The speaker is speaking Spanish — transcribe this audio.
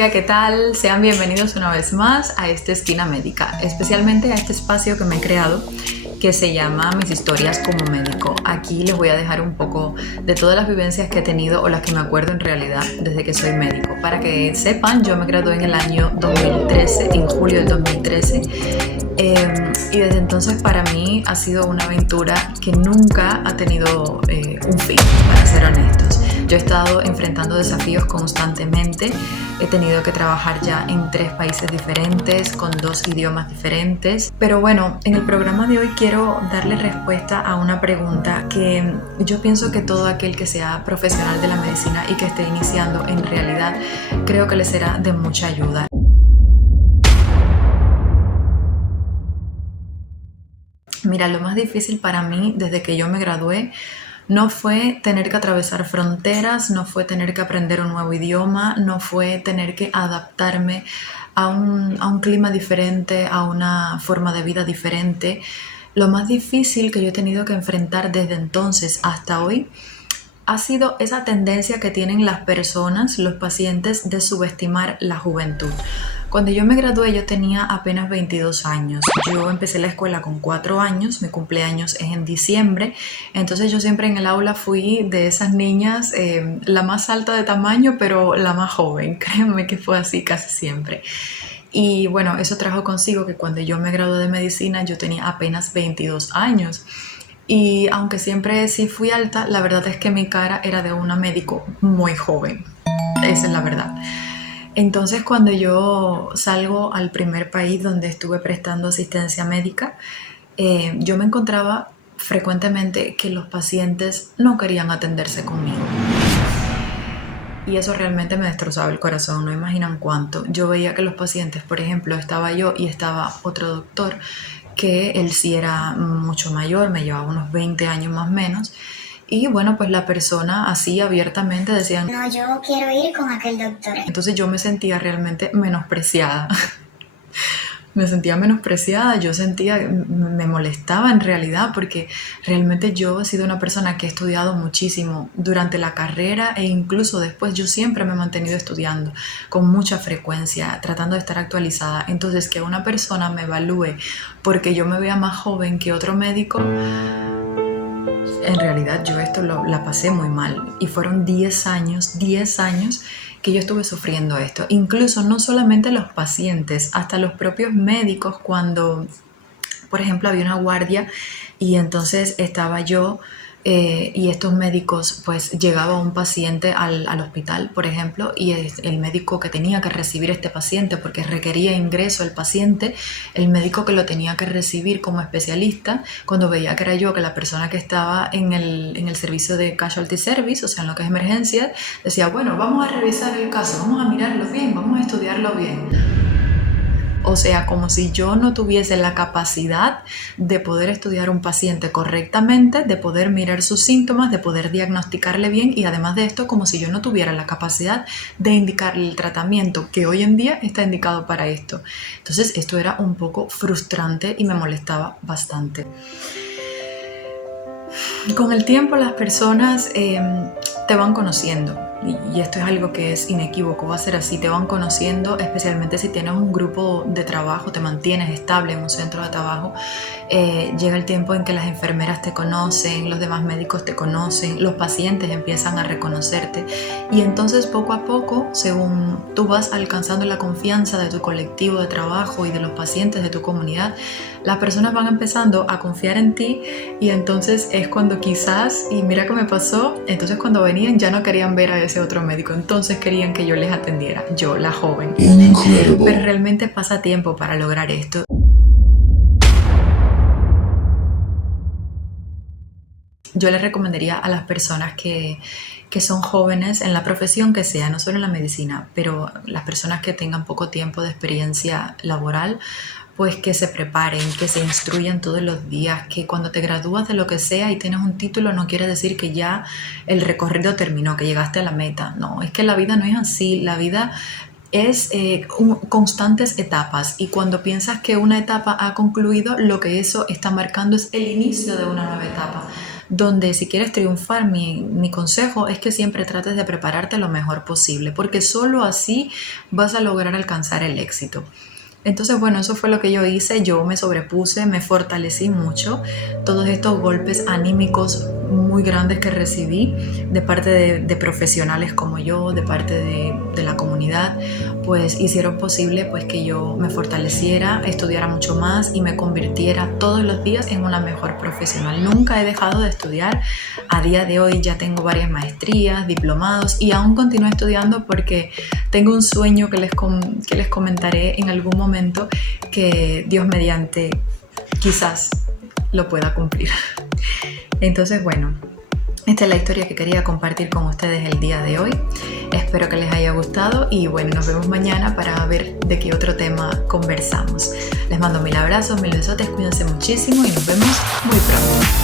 amiga, ¿qué tal? Sean bienvenidos una vez más a esta esquina médica, especialmente a este espacio que me he creado que se llama Mis historias como médico. Aquí les voy a dejar un poco de todas las vivencias que he tenido o las que me acuerdo en realidad desde que soy médico. Para que sepan, yo me gradué en el año 2013, en julio del 2013. Y desde entonces para mí ha sido una aventura que nunca ha tenido un fin, para ser honestos. Yo he estado enfrentando desafíos constantemente, he tenido que trabajar ya en 3 países diferentes, con 2 idiomas diferentes. Pero bueno, en el programa de hoy quiero darle respuesta a una pregunta que yo pienso que todo aquel que sea profesional de la medicina y que esté iniciando, en realidad creo que le será de mucha ayuda. Mira, lo más difícil para mí desde que yo me gradué no fue tener que atravesar fronteras, no fue tener que aprender un nuevo idioma, no fue tener que adaptarme a un clima diferente, a una forma de vida diferente. Lo más difícil que yo he tenido que enfrentar desde entonces hasta hoy ha sido esa tendencia que tienen las personas, los pacientes, de subestimar la juventud. Cuando yo me gradué yo tenía apenas 22 años. Yo empecé la escuela con 4 años, mi cumpleaños es en diciembre, entonces yo siempre en el aula fui de esas niñas, la más alta de tamaño, pero la más joven. Créanme que fue así casi siempre. Y bueno, eso trajo consigo que cuando yo me gradué de medicina yo tenía apenas 22 años. Y aunque siempre sí fui alta, la verdad es que mi cara era de una médico muy joven. Esa es la verdad. Entonces, cuando yo salgo al primer país donde estuve prestando asistencia médica, yo me encontraba frecuentemente que los pacientes no querían atenderse conmigo. Y eso realmente me destrozaba el corazón, no imaginan cuánto. Yo veía que los pacientes, por ejemplo, estaba yo y estaba otro doctor, que él sí era mucho mayor, me llevaba unos 20 años más o menos. Y bueno, pues la persona así abiertamente decía, no, yo quiero ir con aquel doctor. Entonces yo me sentía realmente menospreciada. Me sentía menospreciada, yo sentía, me molestaba en realidad porque realmente yo he sido una persona que he estudiado muchísimo durante la carrera e incluso después. Yo siempre me he mantenido estudiando con mucha frecuencia, tratando de estar actualizada. Entonces que una persona me evalúe porque yo me vea más joven que otro médico, en realidad yo esto la pasé muy mal y fueron 10 años que yo estuve sufriendo esto. Incluso no solamente los pacientes, hasta los propios médicos cuando, por ejemplo, había una guardia y entonces estaba yo y estos médicos, pues llegaba un paciente al hospital, por ejemplo, y el médico que tenía que recibir este paciente, porque requería ingreso el paciente, el médico que lo tenía que recibir como especialista, cuando veía que era yo, que la persona que estaba en el servicio de casualty service, o sea, en lo que es emergencia, decía, bueno, vamos a revisar el caso, vamos a mirarlo bien, vamos a estudiarlo bien. O sea, como si yo no tuviese la capacidad de poder estudiar un paciente correctamente, de poder mirar sus síntomas, de poder diagnosticarle bien y además de esto, como si yo no tuviera la capacidad de indicarle el tratamiento que hoy en día está indicado para esto. Entonces, esto era un poco frustrante y me molestaba bastante. Con el tiempo las personas te van conociendo y esto es algo que es inequívoco, va a ser así, te van conociendo, especialmente si tienes un grupo de trabajo, te mantienes estable en un centro de trabajo. Llega el tiempo en que las enfermeras te conocen, los demás médicos te conocen, los pacientes empiezan a reconocerte y entonces poco a poco, según tú vas alcanzando la confianza de tu colectivo de trabajo y de los pacientes de tu comunidad, las personas van empezando a confiar en ti y entonces es cuando quizás, y mira qué me pasó, entonces cuando venían ya no querían ver a ese otro médico, entonces querían que yo les atendiera, yo, la joven. Incredible. Pero realmente pasa tiempo para lograr esto. Yo les recomendaría a las personas que son jóvenes en la profesión que sea, no solo en la medicina, pero las personas que tengan poco tiempo de experiencia laboral, pues que se preparen, que se instruyan todos los días, que cuando te gradúas de lo que sea y tienes un título no quiere decir que ya el recorrido terminó, que llegaste a la meta. No, es que la vida no es así, la vida es constantes etapas y cuando piensas que una etapa ha concluido, lo que eso está marcando es el inicio de una nueva etapa. donde si quieres triunfar, mi consejo es que siempre trates de prepararte lo mejor posible, porque solo así vas a lograr alcanzar el éxito. Entonces, bueno, eso fue lo que yo hice. Yo me sobrepuse, me fortalecí mucho. Todos estos golpes anímicos muy grandes que recibí de parte de profesionales como yo, de parte de la comunidad, pues hicieron posible pues que yo me fortaleciera, estudiara mucho más y me convirtiera todos los días en una mejor profesional. Nunca he dejado de estudiar. A día de hoy ya tengo varias maestrías, diplomados y aún continúo estudiando porque tengo un sueño que les comentaré en algún momento, que Dios mediante quizás lo pueda cumplir. Entonces, bueno, esta es la historia que quería compartir con ustedes el día de hoy. Espero que les haya gustado y bueno, nos vemos mañana para ver de qué otro tema conversamos. Les mando mil abrazos, mil besotes, cuídense muchísimo y nos vemos muy pronto.